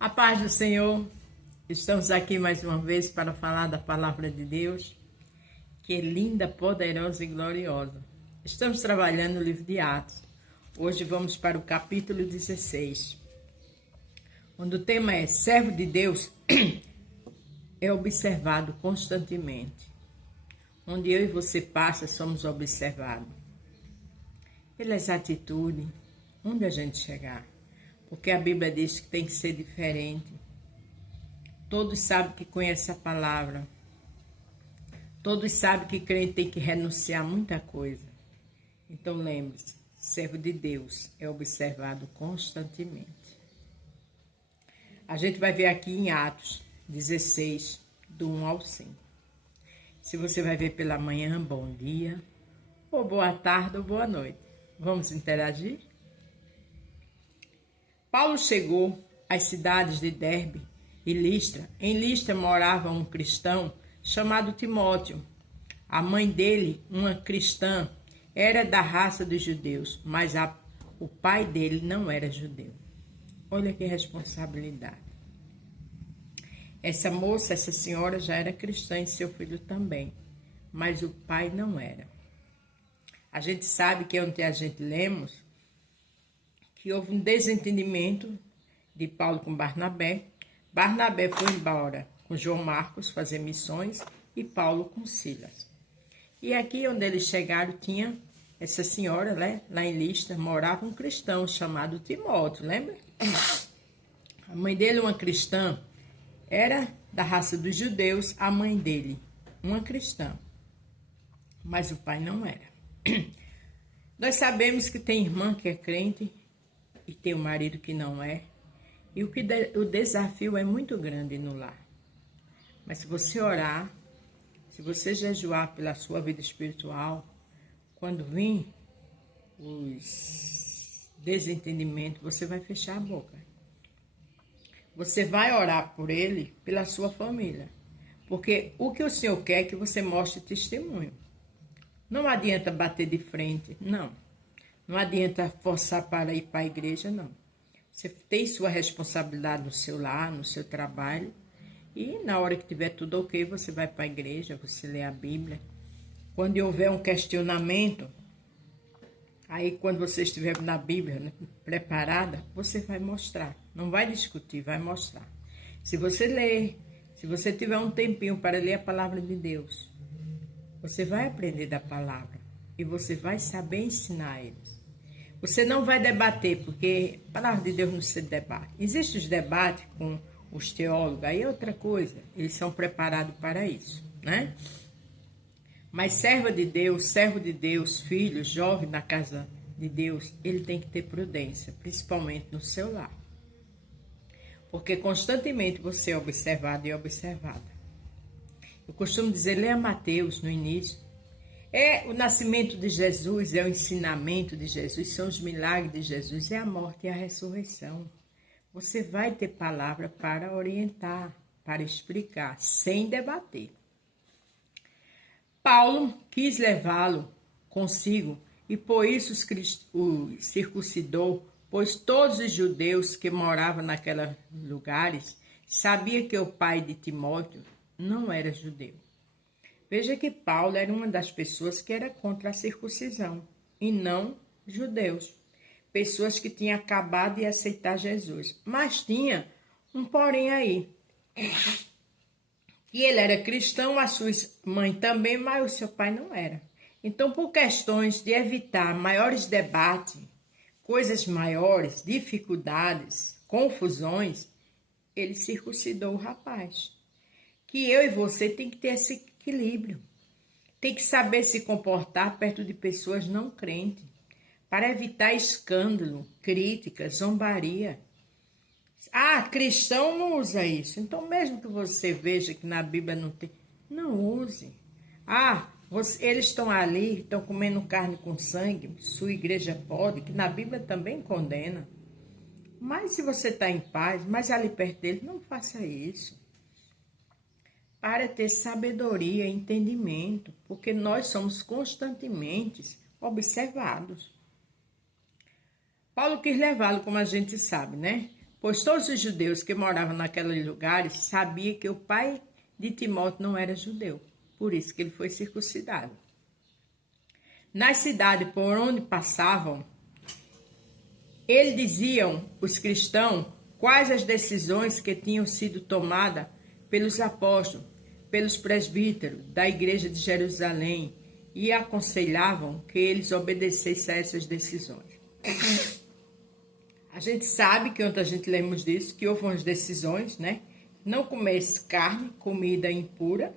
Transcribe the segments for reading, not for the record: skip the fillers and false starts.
A paz do Senhor, estamos aqui mais uma vez para falar da palavra de Deus, que é linda, poderosa e gloriosa. Estamos trabalhando no livro de Atos. Hoje vamos para o capítulo 16, onde o tema é servo de Deus é observado constantemente. Onde eu e você passa, somos observados pelas atitudes, onde a gente chegar. Porque a Bíblia diz que tem que ser diferente. Todos sabem que conhecem a palavra. Todos sabem que crente tem que renunciar a muita coisa. Então lembre-se, servo de Deus é observado constantemente. A gente vai ver aqui em Atos 16, do 1 ao 5. Se você vai ver pela manhã, bom dia, ou boa tarde ou boa noite. Vamos interagir? Paulo chegou às cidades de Derbe e Listra. Em Listra morava um cristão chamado Timóteo. A mãe dele, uma cristã, era da raça dos judeus, mas o pai dele não era judeu. Olha que responsabilidade. Essa moça, essa senhora já era cristã e seu filho também, mas o pai não era. A gente sabe que ontem a gente lemos que houve um desentendimento de Paulo com Barnabé. Barnabé foi embora com João Marcos fazer missões e Paulo com Silas. E aqui onde eles chegaram tinha essa senhora, né? Lá em Listra, morava um cristão chamado Timóteo, lembra? A mãe dele, uma cristã, era da raça dos judeus, a mãe dele, uma cristã. Mas o pai não era. Nós sabemos que tem irmã que é crente e tem um marido que não é. E o desafio é muito grande no lar. Mas se você orar, se você jejuar pela sua vida espiritual, quando vir os desentendimentos, você vai fechar a boca. Você vai orar por ele, pela sua família. Porque o que o Senhor quer é que você mostre testemunho. Não adianta bater de frente, não. Não adianta forçar para ir para a igreja, não. Você tem sua responsabilidade no seu lar, no seu trabalho. E na hora que tiver tudo ok, você vai para a igreja, você lê a Bíblia. Quando houver um questionamento, aí quando você estiver na Bíblia, né, preparada, você vai mostrar. Não vai discutir, vai mostrar. Se você ler, se você tiver um tempinho para ler a palavra de Deus, você vai aprender da palavra e você vai saber ensinar eles. Você não vai debater, porque a palavra de Deus não se debate. Existem os debates com os teólogos, aí é outra coisa. Eles são preparados para isso, né? Mas servo de Deus, filho, jovem na casa de Deus, ele tem que ter prudência, principalmente no seu lar. Porque constantemente você é observado e observada. Eu costumo dizer, leia Mateus no início. É o nascimento de Jesus, é o ensinamento de Jesus, são os milagres de Jesus, é a morte e a ressurreição. Você vai ter palavra para orientar, para explicar, sem debater. Paulo quis levá-lo consigo e por isso o circuncidou, pois todos os judeus que moravam naqueles lugares sabiam que o pai de Timóteo não era judeu. Veja que Paulo era uma das pessoas que era contra a circuncisão, e não judeus. Pessoas que tinham acabado de aceitar Jesus. Mas tinha um porém aí. E ele era cristão, a sua mãe também, mas o seu pai não era. Então, por questões de evitar maiores debates, coisas maiores, dificuldades, confusões, ele circuncidou o rapaz. Que eu e você tem que ter esse equilíbrio. Tem que saber se comportar perto de pessoas não crentes, para evitar escândalo, crítica, zombaria. Ah, cristão não usa isso. Então, mesmo que você veja que na Bíblia não tem, não use. Ah, eles estão ali, estão comendo carne com sangue, sua igreja pode, que na Bíblia também condena. Mas se você está em paz, mas ali perto deles, não faça isso. Para ter sabedoria e entendimento, porque nós somos constantemente observados. Paulo quis levá-lo, como a gente sabe, né? pois todos os judeus que moravam naqueles lugares sabiam que o pai de Timóteo não era judeu, por isso que ele foi circuncidado. Nas cidades por onde passavam, eles diziam, os cristãos, quais as decisões que tinham sido tomadas pelos apóstolos, pelos presbíteros da igreja de Jerusalém, e aconselhavam que eles obedecessem a essas decisões. A gente sabe que ontem a gente lemos disso, que houve umas decisões, né? Não comesse carne, comida impura,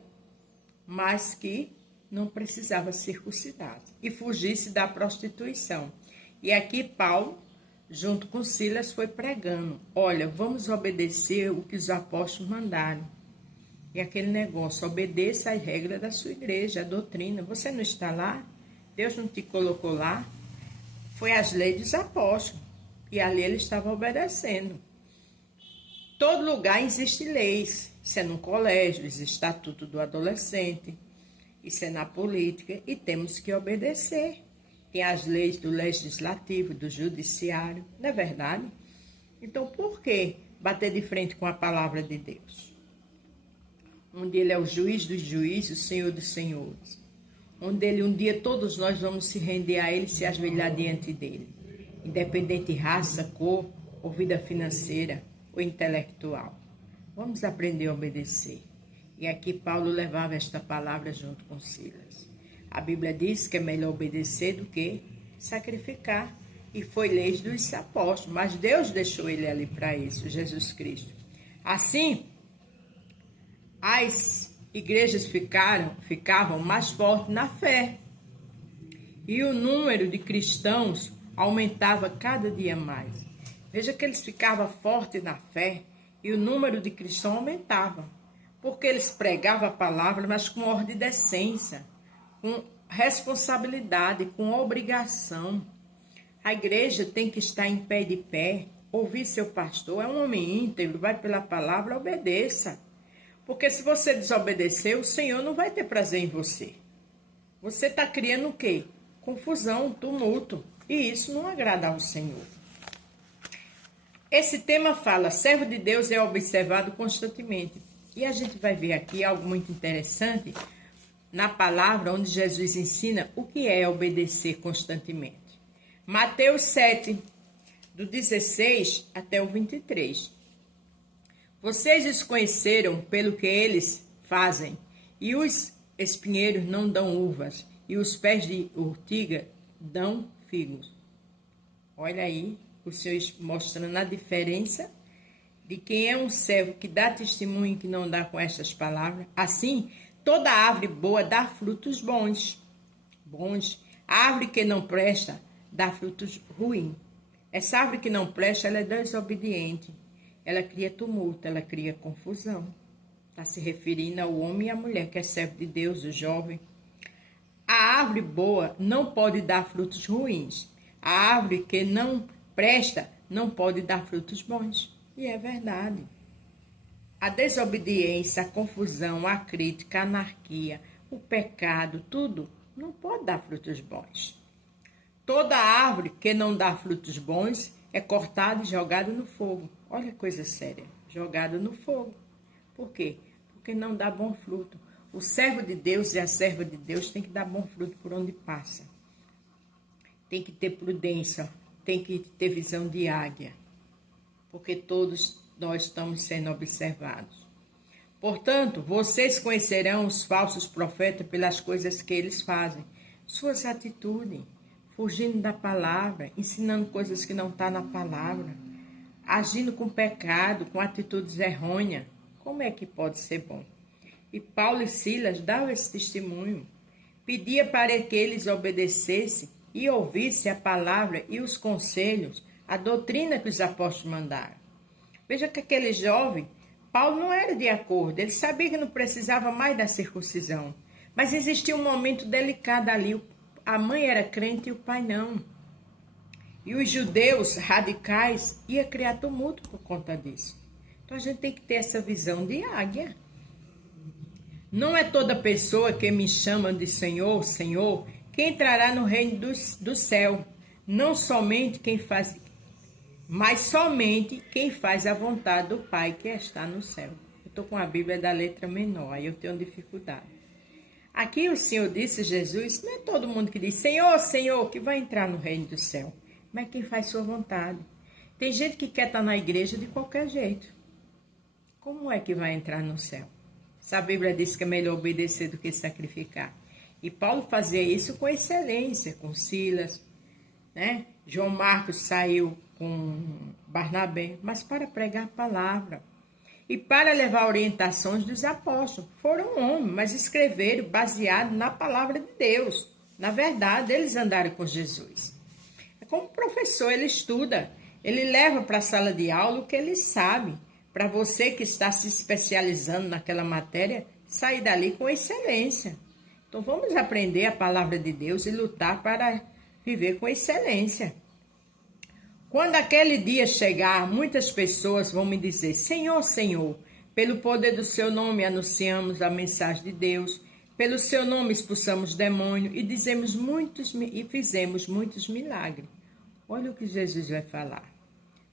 mas que não precisava circuncidar e fugisse da prostituição. E aqui Paulo, junto com Silas, foi pregando. Olha, vamos obedecer o que os apóstolos mandaram. E aquele negócio, obedeça às regras da sua igreja, a doutrina. Você não está lá? Deus não te colocou lá? Foi as leis dos apóstolos. E ali ele estava obedecendo. Todo lugar existe leis. Isso é no colégio, existe estatuto do adolescente. Isso é na política. E temos que obedecer. Tem as leis do legislativo, do judiciário. Não é verdade? Então, por que bater de frente com a palavra de Deus? Onde ele é o juiz dos juízes, o senhor dos senhores. Onde ele, um dia, todos nós vamos se render a ele, se ajoelhar diante dele. Independente de raça, cor, ou vida financeira, ou intelectual. Vamos aprender a obedecer. E aqui Paulo levava esta palavra junto com Silas. A Bíblia diz que é melhor obedecer do que sacrificar. E foi lei dos apóstolos, mas Deus deixou ele ali para isso, Jesus Cristo. Assim, as igrejas ficavam mais fortes na fé. E o número de cristãos aumentava cada dia mais. Veja que eles ficavam fortes na fé e o número de cristãos aumentava. Porque eles pregavam a palavra, mas com ordem e decência, com responsabilidade, com obrigação. A igreja tem que estar em pé de pé, ouvir seu pastor, é um homem íntegro, vai pela palavra, obedeça. Porque se você desobedecer, o Senhor não vai ter prazer em você. Você está criando o quê? Confusão, tumulto. E isso não agrada ao Senhor. Esse tema fala, servo de Deus é observado constantemente. E a gente vai ver aqui algo muito interessante na palavra onde Jesus ensina o que é obedecer constantemente. Mateus 7, do 16 até o 23. Vocês os conheceram pelo que eles fazem, e os espinheiros não dão uvas, e os pés de urtiga dão figos. Olha aí, o Senhor mostrando a diferença de quem é um servo que dá testemunho e que não dá com estas palavras. Assim, toda árvore boa dá frutos bons. A árvore que não presta dá frutos ruins. Essa árvore que não presta, ela é desobediente. Ela cria tumulto, ela cria confusão. Está se referindo ao homem e à mulher, que é servo de Deus, o jovem. A árvore boa não pode dar frutos ruins. A árvore que não presta não pode dar frutos bons. E é verdade. A desobediência, a confusão, a crítica, a anarquia, o pecado, tudo não pode dar frutos bons. Toda árvore que não dá frutos bons é cortada e jogada no fogo. Olha que coisa séria, jogada no fogo. Por quê? Porque não dá bom fruto. O servo de Deus e a serva de Deus tem que dar bom fruto por onde passa. Tem que ter prudência, tem que ter visão de águia. Porque todos nós estamos sendo observados. Portanto, vocês conhecerão os falsos profetas pelas coisas que eles fazem. Suas atitudes, fugindo da palavra, ensinando coisas que não estão na palavra, agindo com pecado, com atitudes errôneas. Como é que pode ser bom? E Paulo e Silas davam esse testemunho. Pedia para que eles obedecessem e ouvissem a palavra e os conselhos, a doutrina que os apóstolos mandaram. Veja que aquele jovem, Paulo não era de acordo. Ele sabia que não precisava mais da circuncisão. Mas existia um momento delicado ali. A mãe era crente e o pai não. E os judeus radicais iam criar tumulto por conta disso. Então a gente tem que ter essa visão de águia. Não é toda pessoa que me chama de Senhor, Senhor, que entrará no reino do céu. Não somente quem faz mas somente quem faz a vontade do Pai que está no céu. Eu estou com a Bíblia da letra menor, aí eu tenho dificuldade. Aqui o Senhor disse, Jesus, não é todo mundo que diz, Senhor, Senhor, que vai entrar no reino do céu, mas quem faz sua vontade. Tem gente que quer estar na igreja de qualquer jeito. Como é que vai entrar no céu? A Bíblia diz que é melhor obedecer do que sacrificar. E Paulo fazia isso com excelência, com Silas, né? João Marcos saiu com Barnabé, mas para pregar a palavra e para levar orientações dos apóstolos. Foram homens, mas escreveram baseado na palavra de Deus. Na verdade, eles andaram com Jesus. É como professor, ele estuda, ele leva para a sala de aula o que ele sabe. Para você que está se especializando naquela matéria, sair dali com excelência. Então vamos aprender a palavra de Deus e lutar para viver com excelência. Quando aquele dia chegar, muitas pessoas vão me dizer, Senhor, Senhor, pelo poder do seu nome anunciamos a mensagem de Deus, pelo seu nome expulsamos demônio e fizemos muitos milagres. Olha o que Jesus vai falar.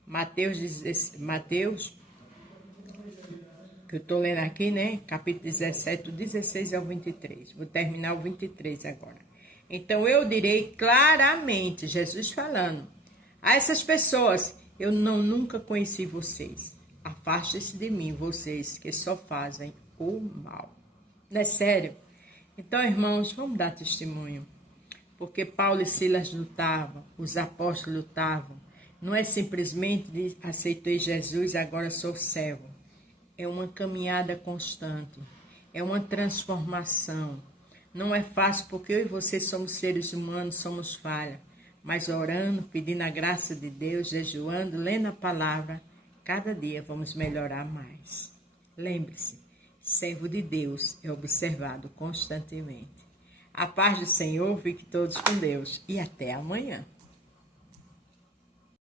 Mateus, que eu estou lendo aqui, né? Capítulo 17, do 16 ao 23. Vou terminar o 23 agora. Então eu direi claramente, Jesus falando, a essas pessoas, eu nunca conheci vocês. Afaste-se de mim, vocês que só fazem o mal. Não é sério? Então, irmãos, vamos dar testemunho. Porque Paulo e Silas lutavam, os apóstolos lutavam. Não é simplesmente aceitei Jesus e agora sou servo. É uma caminhada constante. É uma transformação. Não é fácil porque eu e você somos seres humanos, somos falhas. Mas orando, pedindo a graça de Deus, jejuando, lendo a palavra, cada dia vamos melhorar mais. Lembre-se, servo de Deus é observado constantemente. A paz do Senhor, fique todos com Deus e até amanhã.